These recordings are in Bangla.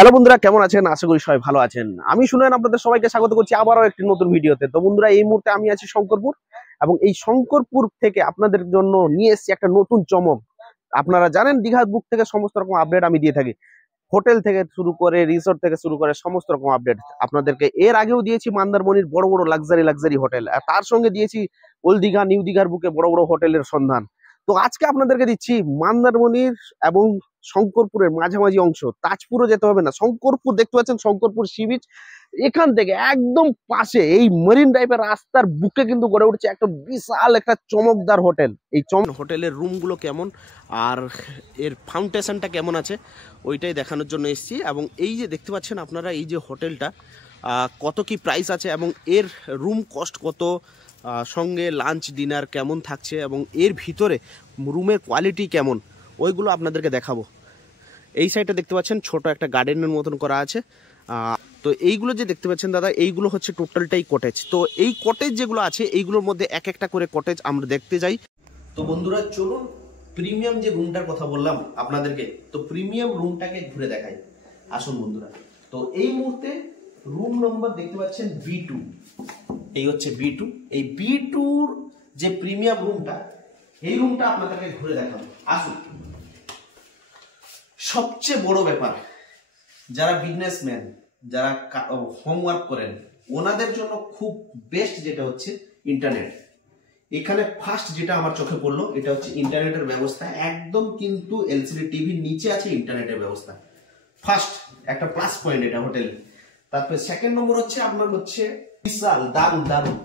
হ্যালো বন্ধুরা, কেমন আছেন? আশা করি সবাই ভালো আছেন। আমি শুনেন আপনাদের সবাইকে স্বাগত করছি আবারও একটি নতুন ভিডিওতে। তো বন্ধুরা, এই মুহূর্তে আমি আছি শঙ্করপুর, এবং এই শঙ্করপুর থেকে আপনাদের জন্য নিয়ে এসেছি একটা নতুন চমক। আপনারা জানেন দীঘা বুক থেকে সমস্ত রকম আপডেট আমি দিয়ে থাকি, হোটেল থেকে শুরু করে রিসোর্ট থেকে শুরু করে সমস্ত রকম আপডেট আপনাদেরকে এর আগেও দিয়েছি। মন্দারমণির বড় বড় লাক্সারি হোটেল, আর তার সঙ্গে দিয়েছি ওল্ড দীঘা নিউ দীঘার বুকে বড় বড় হোটেলের সন্ধান। তো আজকে আপনাদেরকে দিচ্ছি মন্দারমণির এবং শঙ্করপুরের মাঝামাঝি অংশ। তাজপুরও যেতে হবে না, শঙ্করপুর দেখতে পাচ্ছেন, শঙ্করপুর সি বিচ। এখান থেকে একদম পাশে এই মেরিন ড্রাইভের রাস্তার বুকে কিন্তু গড়ে উঠছে একটা বিশাল একটা চমকদার হোটেল। এই হোটেলের রুমগুলো কেমন আর এর ফাউন্ডেশনটা কেমন আছে ওইটাই দেখানোর জন্য এসেছি। এবং এই যে দেখতে পাচ্ছেন আপনারা, এই যে হোটেলটা কত কি প্রাইস আছে এবং এর রুম কস্ট কত, সঙ্গে লাঞ্চ ডিনার কেমন থাকছে এবং এর ভিতরে রুমের কোয়ালিটি কেমন, ওইগুলো আপনাদেরকে দেখাবো। এই সাইডে দেখতে পাচ্ছেন ছোট একটা গার্ডেনের মতন করা আছে। তো এইগুলো যে দেখতে পাচ্ছেন দাদা, এইগুলো হচ্ছে টোটালটাই কটেজ। তো এই কটেজ যেগুলো আছে এইগুলোর মধ্যে এক একটা করে কটেজ আমরা দেখতে যাই। তো বন্ধুরা চলুন, প্রিমিয়াম যে রুমটার কথা বললাম আপনাদেরকে, তো প্রিমিয়াম রুমটাকে ঘুরে দেখাই। আসুন বন্ধুরা, তো এই মুহূর্তে রুম নম্বর দেখতে পাচ্ছেন B2। এই হচ্ছে B2। এই B2-র যে প্রিমিয়াম রুমটা, এই রুমটা আপনাদেরকে ঘুরে দেখাবো। আসুন। সবচেয়ে বড় ব্যাপার, যারা বিজনেসম্যান, যারা হোমওয়ার্ক করেন, ওনাদের জন্য খুব বেস্ট যেটা হচ্ছে ইন্টারনেট। এখানে ফার্স্ট যেটা আমার চোখে পড়লো, এটা হচ্ছে ইন্টারনেটের ব্যবস্থা। একদম কিন্তু এলসিডি টিভির নিচে আছে ইন্টারনেটের ব্যবস্থা। ফার্স্ট একটা প্লাস পয়েন্ট এটা হোটেলে। তারপরে সেকেন্ড নম্বর হচ্ছে আপনার হচ্ছে বিশাল দারুণ দারুণ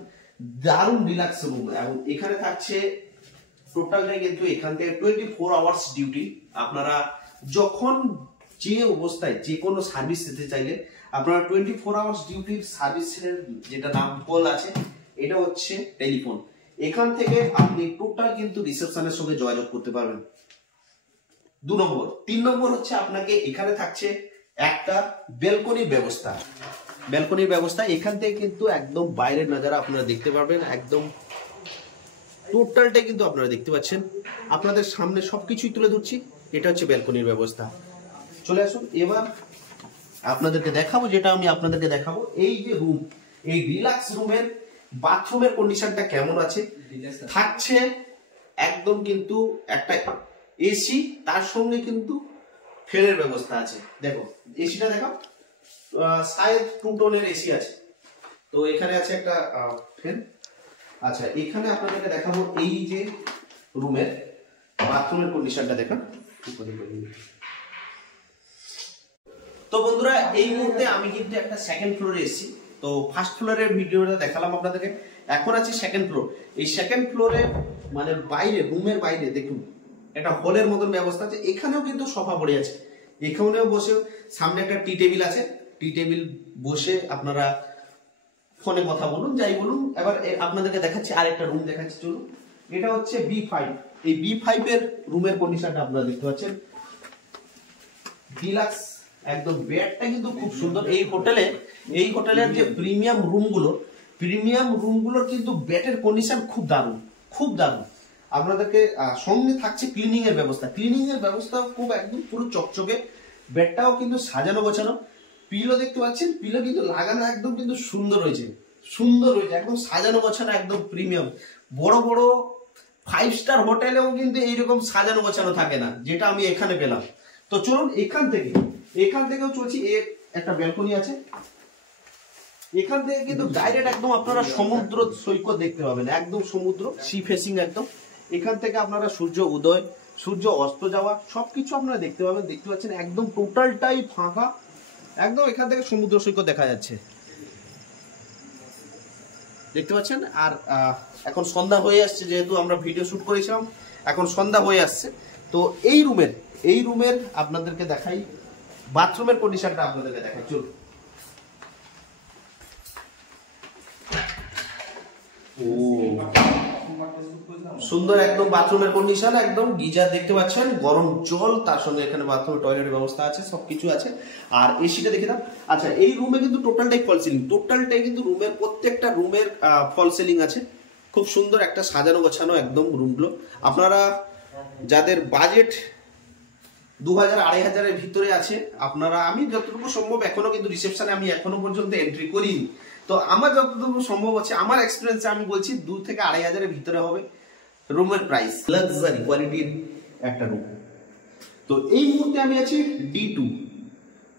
দারুণ রিল্যাক্স রুম। এবং এখানে থাকছে টোটালটাই কিন্তু এখান থেকে 24 আওয়ার্স ডিউটি। আপনারা যখন যে অবস্থায় যে কোনো সার্ভিস দিতে চাইলে আপনারা 24 আওয়ার্স ডিউটির সার্ভিসের যেটা নাম কল আছে, এটা হচ্ছে টেলিফোন। এখান থেকে আপনি টোটাল কিন্তু রিসেপশনের সঙ্গে যোগাযোগ করতে পারবেন। 2 নম্বর। 3 নম্বর হচ্ছে আপনাকে এখানে থাকছে একটা ব্যালকনির ব্যবস্থা। ব্যালকনির ব্যবস্থা এখান থেকে কিন্তু একদম বাইরের নজারা আপনারা দেখতে পারবেন। একদম টোটালটাই কিন্তু আপনারা দেখতে পাচ্ছেন। আপনাদের সামনে সবকিছুই তুলে ধরছি। এটা হচ্ছে ব্যালকনির ব্যবস্থা। চলে আসুন, এবার আপনাদেরকে দেখাবো যেটা আমি আপনাদেরকে দেখাবো। এই যে রুম, এই রিল্যাক্স রুমের বাথরুমের কন্ডিশনটা কেমন আছে। থাকছে একদম কিন্তু একটা এসি, তার সঙ্গে কিন্তু ফ্যানের ব্যবস্থা আছে। দেখো এসিটা দেখো, সাইড 2 টোনের এসি আছে। তো এখানে আছে একটা ফ্যান। আচ্ছা, এখানে আপনাদেরকে দেখাবো এই যে রুমের বাথরুমের কন্ডিশনটা দেখুন। তো বন্ধুরা, এই মুহূর্তে আমি কিন্তু একটা সেকেন্ড ফ্লোরে এসেছি। তো ফার্স্ট ফ্লোরের ভিডিওটা দেখালাম আপনাদেরকে, এখন আছে সেকেন্ড ফ্লোর। এই সেকেন্ড ফ্লোরে মানে বাইরে, রুমের বাইরে দেখুন একটা হলের মতন ব্যবস্থা আছে। এখানেও কিন্তু সোফা পড়ে আছে, এখানেও বসে, সামনে একটা টি টেবিল আছে। টি টেবিল বসে আপনারা ফোনে কথা বলুন, যাই বলুন। এবার আপনাদেরকে দেখাচ্ছি আরেকটা রুম দেখাচ্ছি, চলুন। এটা হচ্ছে B5। এই B5 এর রুমের কন্ডিশনটা আপনারা দেখতে পাচ্ছেন, ডিলাক্স একদম। বেডটা কিন্তু খুব সুন্দর। এই হোটেলের যে প্রিমিয়াম রুমগুলোর কিন্তু বেডের কন্ডিশন খুব দারুণ, খুব দারুণ। আপনাদেরকে সঙ্গে থাকছে ক্লিনিং এর ব্যবস্থা। ক্লিনিং এর ব্যবস্থা খুব একদম পুরো চকচকে। বেডটাও কিন্তু সাজানো গোছানো। পিলো দেখতে পাচ্ছেন, পিলো কিন্তু লাগানো একদম কিন্তু সুন্দর হয়েছে, সুন্দর হয়েছে, একদম সাজানো গোছানো, একদম প্রিমিয়াম। বড় বড় 5 স্টার হোটেলেও কিন্তু এইরকম সাজানো গোছানো থাকে না, যেটা আমি এখানে পেলাম। তো চলুন, এখান থেকেও চলছি। একটা ব্যালকনি আছে। এখান থেকে কিন্তু ডাইরেক্ট একদম আপনারা সমুদ্র সৈকত দেখতে পাবেন, একদম সমুদ্র, সি ফেসিং একদম। এখান থেকে আপনারা সূর্য উদয়, সূর্য অস্ত যাওয়া সবকিছু আপনারা দেখতে পাবেন। দেখতে পাচ্ছেন একদম টোটালটাই ফাঁকা, একদম এখান থেকে সমুদ্র সৈকত দেখা যাচ্ছে, দেখতে পাচ্ছেন। আর এখন সন্ধ্যা হয়ে আসছে, যেহেতু আমরা ভিডিও শুট করেছিলাম, এখন সন্ধ্যা হয়ে আসছে। তো এই রুমের আপনাদেরকে দেখাই, বাথরুমের কন্ডিশনটা আপনাদেরকে দেখাই, চলুন। সুন্দর একদম বাথরুমের কন্ডিশন, একদম গিজার দেখতে পাচ্ছেন, গরম জল, তার সঙ্গে এখানে বাথরুম টয়লেটের ব্যবস্থা আছে, সবকিছু আছে। আর এসিটা দেখে দাও। আচ্ছা, এই রুমে কিন্তু টোটালটাই ফল সিলিং, টোটালটাই কিন্তু রুমের প্রত্যেকটা রুমের ফল সিলিং আছে। খুব সুন্দর একটা সাজানো গোছানো একদম রুমগুলো। আপনারা যাদের বাজেট 2000-2500 ভিতরে আছে। আপনারা, আমি যতটুকু সম্ভব এখনো কিন্তু রিসেপশনে আমি এখনো পর্যন্ত এন্ট্রি করিনি, তো আমার যতটুকু সম্ভব আছে আমার এক্সপিরিয়েন্সে আমি বলছি 2 থেকে 2500 ভিতরে হবে রুমের প্রাইস। লাক্সারি কোয়ালিটির একটা রুম। তো এই মুহূর্তে আমি আছি D2,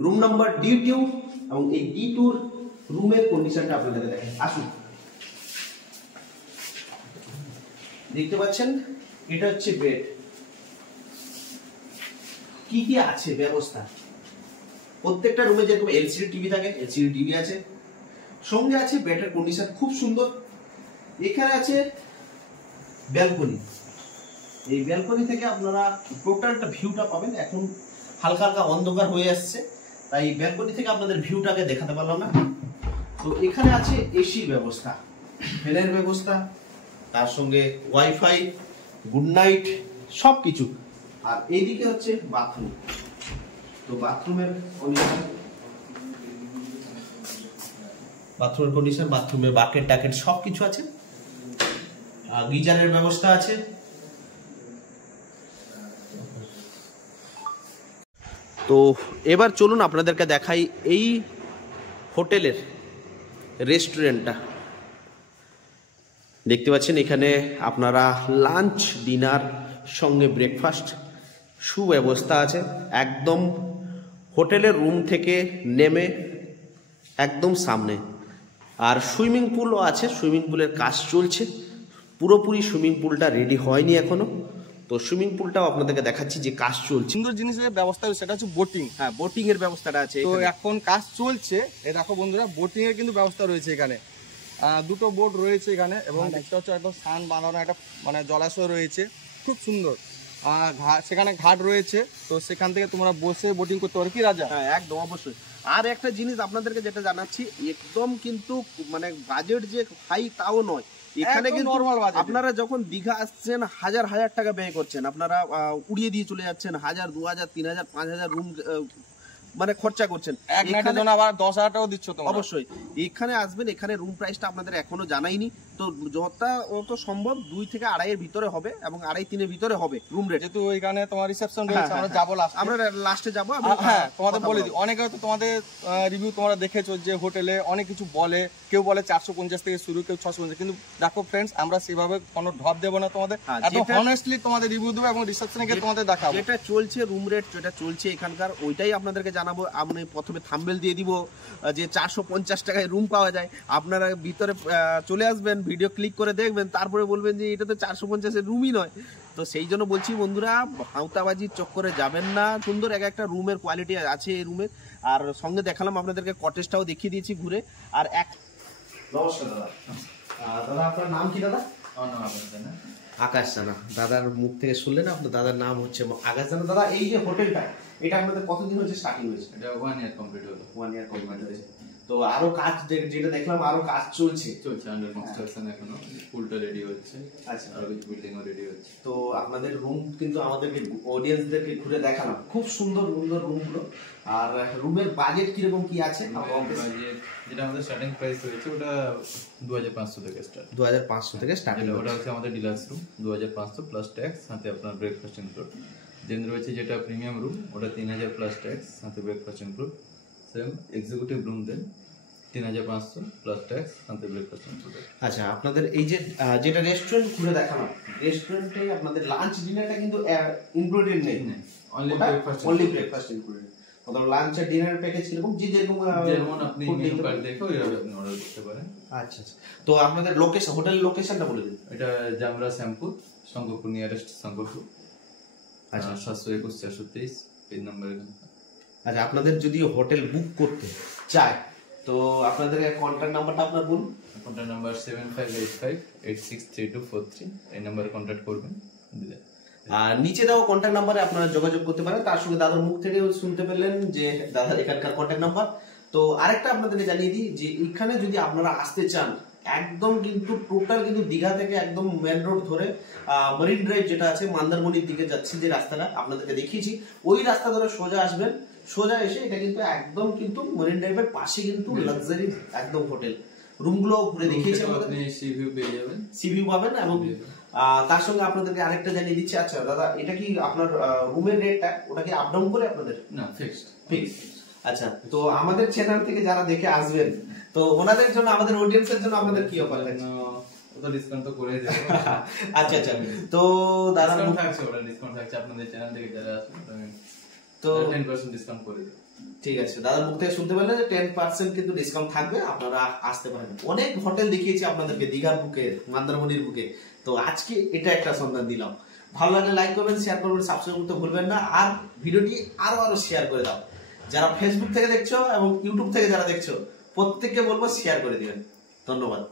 রুম নাম্বার D2, এবং এই D2 রুমের কন্ডিশনটা আপনাদের দেখেন। আসুন, দেখতে পাচ্ছেন এটা হচ্ছে বেড। কি কি আছে ব্যবস্থা, প্রত্যেকটা রুমে যেরকম এলসিডি টিভি থাকে, এলসিডি টিভি আছে, সঙ্গে আছে বেডের কন্ডিশন খুব সুন্দর। এখানে আছে ব্যালকনি, এই ব্যালকনি থেকে আপনারা টোটালটা ভিউটা পাবেন। এখন হালকা হালকা অন্ধকার হয়ে আসছে, তাই ব্যালকনি থেকে আপনাদের ভিউটাকে দেখাতে পারলাম না। তো এখানে আছে এসির ব্যবস্থা, ফ্যানের ব্যবস্থা, তার সঙ্গে ওয়াইফাই, গুড নাইট, সবকিছু। আর এইদিকে হচ্ছে বাথরুম। তো বাথরুমের কন্ডিশন, বাথরুমের বাকেট টাকেট সবকিছু আছে, গিজারের ব্যবস্থা আছে। তো এবার চলুন আপনাদেরকে দেখাই এই হোটেলের রেস্টুরেন্টটা। দেখতে পাচ্ছেন এখানে আপনারা লাঞ্চ, ডিনার সঙ্গে ব্রেকফাস্ট সুব্যবস্থা আছে। একদম হোটেলের রুম থেকে নেমে একদম সামনে। আর সুইমিং পুলও আছে, সুইমিং পুলের কাজ চলছে, পুরোপুরি সুইমিং পুলটা রেডি হয়নি এখনো। তো সুইমিং পুলটাও আপনাদেরকে দেখাচ্ছি যে কাজ চলছে। সুন্দর জিনিসের ব্যবস্থা সেটা হচ্ছে বোটিং। হ্যাঁ, বোটিং এর ব্যবস্থাটা আছে। তো এখন কাজ চলছে, এই দেখো বন্ধুরা, বোটিং এর কিন্তু ব্যবস্থা রয়েছে এখানে। দুটো বোট রয়েছে এখানে, এবং দেখতে হচ্ছে একদম সান বানানো একটা মানে জলাশয় রয়েছে, খুব সুন্দর। সেখানে ঘাট রয়েছে, তো সেখান থেকে তোমরা বসে বোটিং করতে পারো। কি রাজা? হ্যাঁ, একদম অবশ্যই। আর একটা জিনিস আপনাদেরকে যেটা জানাচ্ছি, একদম কিন্তু মানে বাজেট যে হাই তাও নয়। এখানে কিন্তু আপনারা যখন দীঘা আসছেন হাজার হাজার টাকা ব্যয় করছেন, আপনারা উড়িয়ে দিয়ে চলে যাচ্ছেন 1000, 2000, 3000, 5000 রুম মানে খরচা করছেন, আবার 10,000 টাকাও দিচ্ছ তোমরা। অবশ্যই এখানে আসবেন, এখানে রুম প্রাইসটা আপনাদের এখনো জানাইনি। তো যত সম্ভব 2 থেকে 2.5 এর ভিতরে হবে, এবং 2.5-3 এর ভিতরে হবে রুম রেট। যেহেতু ওইখানে তোমার রিসেপশন রয়েছে, আমরা যাবো লাস্টে, আমরা লাস্টে যাবো। হ্যাঁ, তোমাদের বলে দিই, অনেকে তো তোমাদের রিভিউ তোমরা দেখেছো যে হোটেলে অনেক কিছু বলে, কেউ বলে 450 থেকে শুরু, কেউ 650। কিন্তু দেখো ফ্রেন্ডস, আমরা সেভাবে কোনো ঢপ দেবো না তোমাদের, একদম অনেস্টলি তোমাদের রিভিউ দেবো, এবং রিসেপশনে গিয়ে তোমাদের দেখাবো যেটা চলছে রুম রেট, যেটা চলছে এখানকার, ওইটাই আপনাদেরকে জানাবো। আমি প্রথমে থাম্বনেল দিয়ে দিব যে 450 টাকায় রুম পাওয়া যায়। আপনারা ভিতরে চলে আসবেন, ভিডিও ক্লিক করে দেখবেন, তারপরে বলবেন যে এটা তো 450-এর রুমই নয়। তো সেই জন্য বলছি বন্ধুরা, হাউতাবাজির চক্করে যাবেন না। সুন্দর একটা রুমের কোয়ালিটি আছে এই রুমের। আর সঙ্গে দেখালাম আপনাদেরকে, কটেজটাও দেখিয়ে দিয়েছি ঘুরে। আর নমস্কার দাদা। দাদা, আপনার নাম কি দাদা? আকাশ জানা। দাদার মুখ থেকে শুনলেন, আপনার দাদার নাম হচ্ছে আকাশ জানা। দাদা, এই যে হোটেলটা, এটা আপনাদের কতদিন হচ্ছে স্টার্টিং হয়েছে? এটা 1 ইয়ার কমপ্লিট হলো। 1 ইয়ার কমপ্লিট হয়েছে। তো আরো কাজ, যেটা দেখলাম আরো কাজ চলছে আন্ডার কনস্ট্রাকশন, এখনো ফুলটা রেডি হচ্ছে। আচ্ছা, আর কিছু বিল্ডিংও রেডি হচ্ছে। তো আপনাদের রুম কিন্তু আমাদেরকে অডিয়েন্সদেরকে ঘুরে দেখালাম, খুব সুন্দর সুন্দর রুমগুলো। আর রুমের বাজেট কিরকম কি আছে? যেটা আমাদের স্টার্টিং প্রাইস হয়েছে ওটা 2500 থেকে স্টার্ট। 2500 থেকে স্টার্ট। ওটা হচ্ছে আমাদের ডিলাক্স রুম, 2500 প্লাস ট্যাক্স, সাথে আপনার ব্রেকফাস্ট ইনক্লুড। দেন রয়েছে যেটা প্রিমিয়াম রুম, ওটা 3000 প্লাস ট্যাক্স, সাথে breakfast include. Same executive room then 3500 plus tax, সাথে ব্রেকফাস্ট ইনক্লুড। আচ্ছা, আপনাদের এই যে যেটা রেস্টুরেন্ট ঘুরে দেখালাম, রেস্টুরেন্টে আপনাদের লাঞ্চ ডিনারটা কিন্তু ইনক্লুডেড নেই, অনলি ব্রেকফাস্ট ইনক্লুডেড। অথবা লাঞ্চ আর ডিনার প্যাকেজ কিরকম, যেরকম আপনি মেনু কার্ড দেখে ওইভাবে আপনি অর্ডার করতে পারেন। আচ্ছা আচ্ছা। তো আপনাদের লোকেশন, হোটেলের লোকেশনটা বলে দিন। এটা জামরা শ্যামপুর, শঙ্করপুর, নিয়ারেস্ট শঙ্করপুর। আচ্ছা, 721 423 পেজ নাম্বার। আচ্ছা, আপনাদের যদি হোটেল বুক করতে চায়, তো আপনাদের কন্ট্যাক্ট নাম্বারটা আপনার বলুন। Contact number 7585863243। এই নাম্বারে কন্ট্যাক্ট করবেন। আর নিচে দেওয়া কন্ট্যাক্ট নাম্বারে আপনারা যোগাযোগ করতে পারেন। তার সঙ্গে দাদার মুখ থেকে শুনতে পেলেন যে দাদার এখানকার কন্ট্যাক্ট নাম্বার। তো আরেকটা আপনাদেরকে জানিয়ে দিই যে এখানে যদি আপনারা আসতে চান, একদম কিন্তু টোটাল কিন্তু দীঘা থেকে একদম মেন রোড ধরে মরিন ড্রাইভ যেটা আছে, মন্দারমণির দিকে যাচ্ছে যে রাস্তাটা আপনাদেরকে দেখিয়েছি, ওই রাস্তা ধরে সোজা আসবেন। সোজা এসে এটা কিন্তু একদম কিন্তু মরিন ড্রাইভের পাশে কিন্তু লাক্সারি একদম হোটেল। রুমগুলো ঘুরে দেখিয়েছি, আপনি সি ভিউ পেয়ে যাবেন, সি ভিউ পাবেন, এবং তার সঙ্গে আপনাদেরকে আরেকটা জানিয়ে দিচ্ছি। আচ্ছা দাদা, এটা কি আপনার রুমের রেটটা ওটা কি আপ ডাউন করে আপনাদের? না, ফিক্সড। ফিক্স। আচ্ছা, তো আমাদের চ্যানেল থেকে যারা দেখে আসবেন, তো ওনাদের জন্য, আমাদের অডিয়েন্সের জন্য আপনাদের কি অফার থাকছে? ওটা ডিসকাউন্ট তো করে দেব। আচ্ছা আচ্ছা, তো দাদা ডিসকাউন্ট থাকছে, ওটা ডিসকাউন্ট থাকছে আপনাদের চ্যানেল থেকে যারা আসবেন, তো 10% ডিসকাউন্ট করে দেব। ঠিক আছে, দাদার মুখ থেকে শুনতে পেলে 10% কিন্তু ডিসকাউন্ট থাকবে, আপনারা আসতে পারেন। অনেক হোটেল দেখিয়েছি আপনাদেরকে দীঘার বুকে, মন্দারমণির বুকে, তো আজকে এটা একটা সন্ধান দিলাম। ভালো লাগলে লাইক করবেন, শেয়ার করবেন, সাবস্ক্রাইব করতে ভুলবেন না, আর ভিডিওটি আরো শেয়ার করে দাও। যারা ফেসবুক থেকে দেখছো এবং ইউটিউব থেকে যারা দেখছো, প্রত্যেককে বলবো শেয়ার করে দিবেন। ধন্যবাদ।